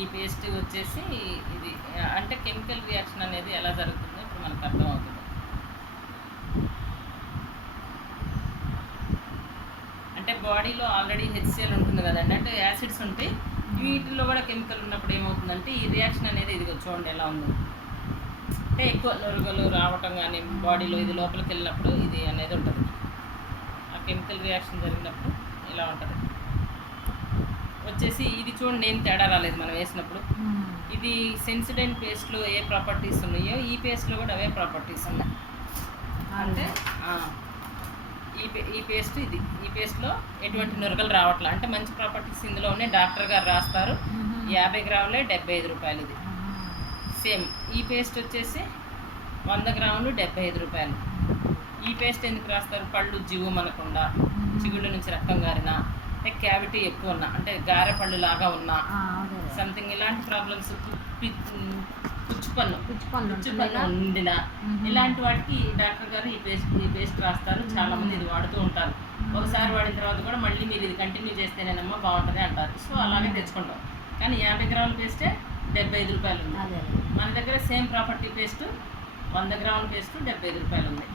ఈ పేస్ట్ వచ్చేసి ఇది అంటే కెమికల్ రియాక్షన్ అనేది ఎలా జరుగుతుందో ఇప్పుడు మనకు అర్థమవుతుంది. అంటే బాడీలో ఆల్రెడీ హెచ్సిఎల్ ఉంటుంది కదండి, అంటే యాసిడ్స్ ఉంటాయి. వీటిల్లో కూడా కెమికల్ ఉన్నప్పుడు ఏమవుతుందంటే ఈ రియాక్షన్ అనేది ఇదిగో చూడండి ఎలా ఉందో. అంటే ఎక్కువ నొరుగులు రావటం కానీ బాడీలో ఇది లోపలికి వెళ్ళినప్పుడు ఇది అనేది ఉంటుంది. ఆ కెమికల్ రియాక్షన్ జరిగినప్పుడు ఇలా ఉంటుంది. వచ్చేసి ఇది చూడండి ఏం తేడా రాలేదు మనం వేసినప్పుడు. ఇది సెన్సిడైన్ పేస్ట్లో ఏ ప్రాపర్టీస్ ఉన్నాయో ఈ పేస్ట్లో కూడా అవే ప్రాపర్టీస్ ఉన్నాయి. అంటే ఈ పేస్ట్ ఇది ఈ పేస్ట్లో ఎటువంటి నురగలు రావట్లే, అంటే మంచి ప్రాపర్టీస్ ఇందులో ఉన్నాయి. డాక్టర్ గారు రాస్తారు. 50 గ్రాములే 75 రూపాయలు. ఇది సేమ్ ఈ పేస్ట్ వచ్చేసి 100 గ్రాములు 75 రూపాయలు. ఈ పేస్ట్ ఎందుకు రాస్తారు? పళ్ళు జివ్వు మనకుండా, చిగుళ్ళ నుంచి రక్తం గారినా, అంటే క్యావిటీ ఎక్కువ ఉన్నా, అంటే గారె పళ్ళు లాగా ఉన్నా, సంథింగ్ ఇలాంటి ప్రాబ్లమ్స్, పుచ్చుపన్ను ఉండిన ఇలాంటి వాటికి డాక్టర్ గారు ఈ పేస్ట్ రాస్తారు. చాలా మంది ఇది వాడుతూ ఉంటారు. ఒకసారి వాడిన తర్వాత కూడా మళ్ళీ మీరు ఇది కంటిన్యూ చేస్తేనేనమ్మా బాగుంటుంది అంటారు. సో అలాగే తెచ్చుకుంటాం. కానీ 50 గ్రాముల పేస్టే 75 రూపాయలు ఉంది. మన దగ్గర సేమ్ ప్రాపర్టీ పేస్ట్ 100 గ్రాముల పేస్ట్ 75 రూపాయలు ఉంది.